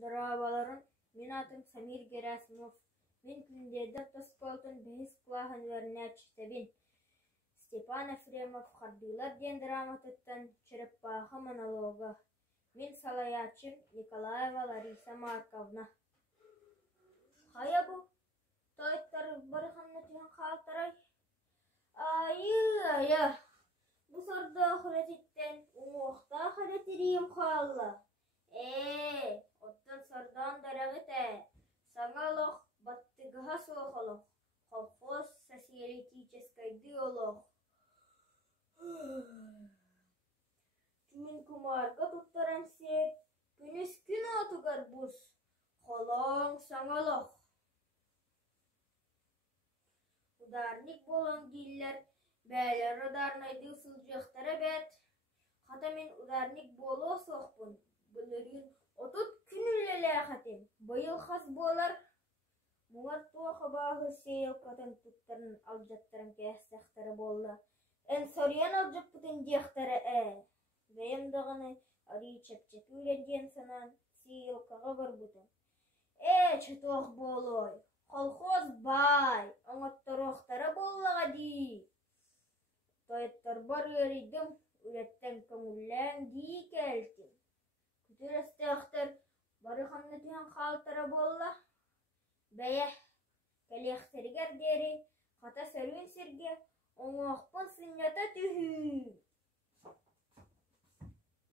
Дырабаларын, мен атым Самир Герасимов. Мен күндерді тосколтын бейіс құлағын өрнәчтебін. Степан Ефремов қардылар ден драматыттан череппаха монолога. Мен салаячым Николаева Лариса Марковна. Қая бұл? Тойттар барықанны түйін қалтырай. Айы. Бұл сорда құлететтен ұмуқта құлетерейім қалла. Оттан сордан дарағыта. Саңалық баттыгыға соқылық. Колхоз социалистической диалог. Түмін күмарға тұттаран сет, күнес күн атығар бұз, қолың саңалық. Ударник болан кейлер, бәлер ударнайды ұсылжықтары бәт. Қата мен ударник болу соқпын, бұлырын отут күн үлелі қатен, бұйыл қас болар. Мұғар туақы бағы сейіл қатын тұттарын алжаттарын кәстіқтері болды. Ән сориян алжып бұтын дектері Бәйімдіғыны арий чәпчет өленден санан сейіл қаға бар бұтын. Чытоқ болой, колхоз бай, оңаттар оқтары боллаға дей. Тойттар бар өрейдім, үлеттен көңіллән дей кәлтін. Күтір әстіқтір бары қанны түйін қалтыры болла. Бәйә, кәлектергер дері, қата сөрін сірге, оңуақпын сынята түхі.